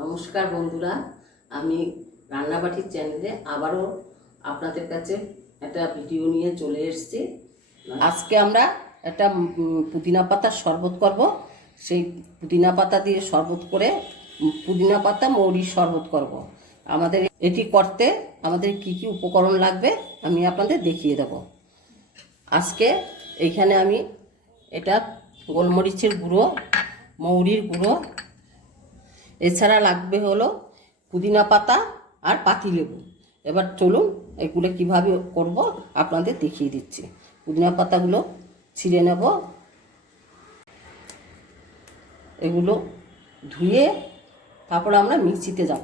নমস্কার বন্ধুরা, আমি রান্নাবাটির চ্যানেলে আবারও আপনাদের কাছে একটা ভিডিও নিয়ে চলে এসেছি। আজকে আমরা একটা পুদিনা পাতার শরবত করব। সেই পুদিনা পাতা দিয়ে শরবত করে পুদিনা পাতা, মৌরির শরবত করব। আমাদের এটি করতে আমাদের কি কি উপকরণ লাগবে আমি আপনাদের দেখিয়ে দেব। আজকে এইখানে আমি এটা গোলমরিচের গুঁড়ো, মৌরির গুঁড়ো এছাড়া লাগবে হলো পুদিনা পাতা আর পাতিলেবু এবার চলুন এগুলো কীভাবে করব আপনাদের দেখিয়ে দিচ্ছি। পুদিনা পাতাগুলো ছিঁড়ে নেব। এগুলো ধুয়ে তারপর আমরা মিক্সিতে যাব।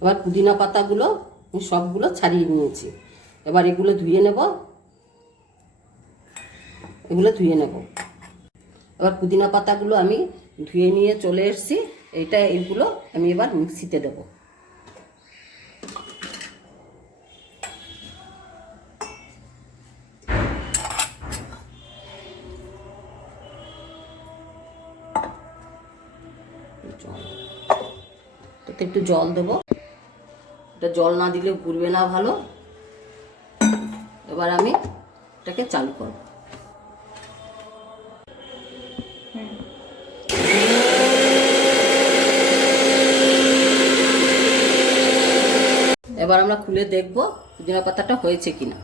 এবার পুদিনা পাতাগুলো, সবগুলো ছাড়িয়ে নিয়েছি। এবার এগুলো ধুয়ে নেব। এগুলো ধুয়ে নেব। এবার পুদিনা পাতাগুলো আমি ধুয়ে নিয়ে চলে এসেছি। এইটা এগুলো আমি এবার মিক্সিতে দেবো। এতে একটু জল দেবো। এটা জল না দিলে ঘুরবে না ভালো। এবার আমি এটাকে চালু করব। এবার আমরা খুলে দেখব পুদিনা পাতাটা হয়েছে কিনা।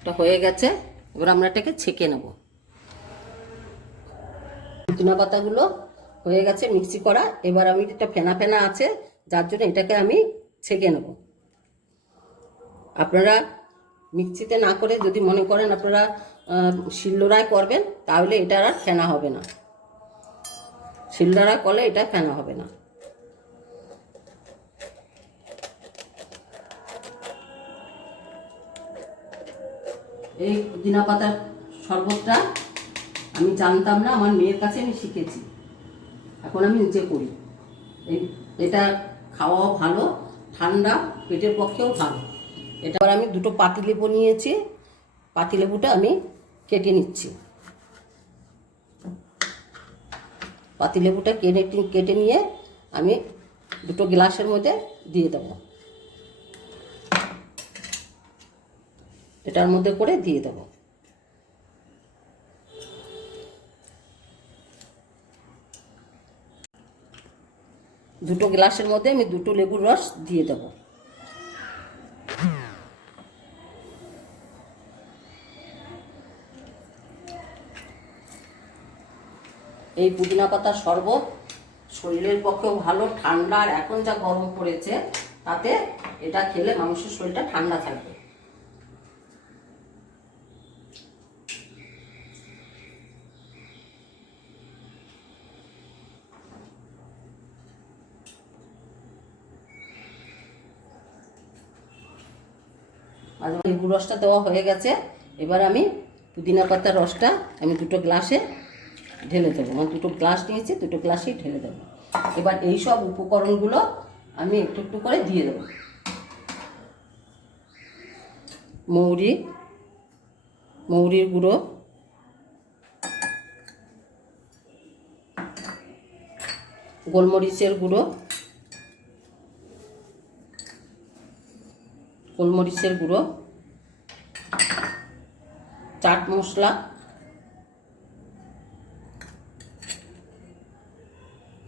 এটা হয়ে গেছে, এবার আমরা এটাকে ছেঁকে নেব। পুদিনা পাতাগুলো হয়ে গেছে মিক্সি করা, এবার আমি এটা ফেনা ফেনা আছে, যার জন্য এটাকে আমি ছেঁকে নেব। আপনারা মিক্সিতে না করে যদি মনে করেন আপনারা শিলনোড়ায় করবেন, তাহলে এটা আর ফেনা হবে না। শিলনোড়ায় করলে এটা ফেনা হবে না। এই পুদিনা পাতার শরবতটা আমি জানতাম না, আমার মেয়ের কাছে আমি শিখেছি। এখন আমি নিজে করি। এই, এটা খাওয়াও ভালো, ঠান্ডা, পেটের পক্ষেও ভালো। এটা আমি দুটো পাতিলেবু নিয়েছি পাতিলেবুটা আমি কেটে নিচ্ছি। পাতিলেবুটা কেটে কেটে নিয়ে আমি দুটো গ্লাসের মধ্যে দিয়ে দেবো। এটার মধ্যে করে দিয়ে দেবো। দুটো গ্লাসের মধ্যে আমি দুটো লেবুর রস দিয়ে দেবো। এই পুদিনা পাতার শরবত শরীরের পক্ষেও ভালো, ঠান্ডা, আর এখন যা গরম পড়েছে তাতে এটা খেলে মানুষের শরীরটা ঠান্ডা থাকবে। আর লেবু রসটা দেওয়া হয়ে গেছে। এবার আমি পুদিনা পাতার রসটা আমি দুটো গ্লাসে ঢেলে দেবো। মানে দুটো গ্লাস নিয়েছি, দুটো গ্লাসেই ঢেলে দেবো। এবার এই সব উপকরণগুলো আমি একটু একটু করে দিয়ে দেবো। মৌরি, মৌরির গুঁড়ো। গোলমরিচের গুঁড়ো। গোলমরিচের গুঁড়ো, চাট মশলা,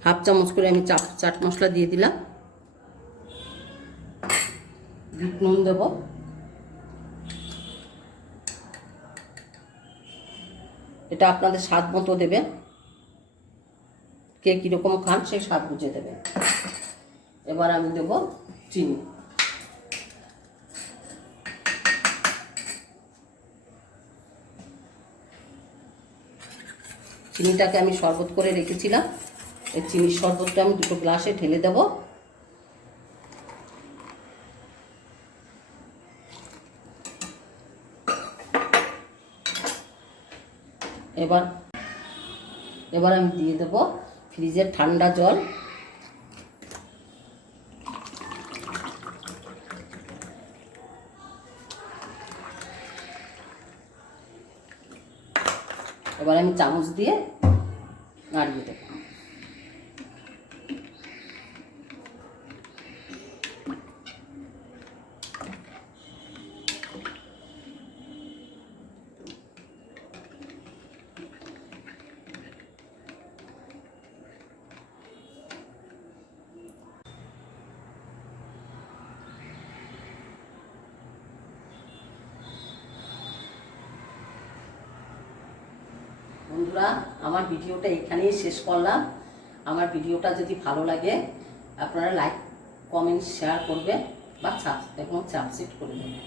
হাফ চামচ করে আমি চাট চাট মশলা দিয়ে দিলাম। নুন দেবো। এটা আপনাদের স্বাদ মতো দেবেন কে কীরকম খান সেই স্বাদ বুঝে দেবেন এবার আমি দেবো চিনি। চিনিটাকে আমি শরবত করে রেখেছিলাম। এই চিনির শরবতটা আমি দুটো গ্লাসে ঢেলে দেব। এবার এবার আমি দিয়ে দেব ফ্রিজের ঠান্ডা জল। এবার আমি চামচ দিয়ে নাড়িয়ে দেবো। বন্ধুরা, আমার ভিডিওটা এখানেই শেষ করলাম। আমার ভিডিওটা যদি ভালো লাগে, আপনারা লাইক কমেন্ট শেয়ার করবেন বা সাবস্ক্রাইব এবং সাবস্ক্রাইব করে দেবেন।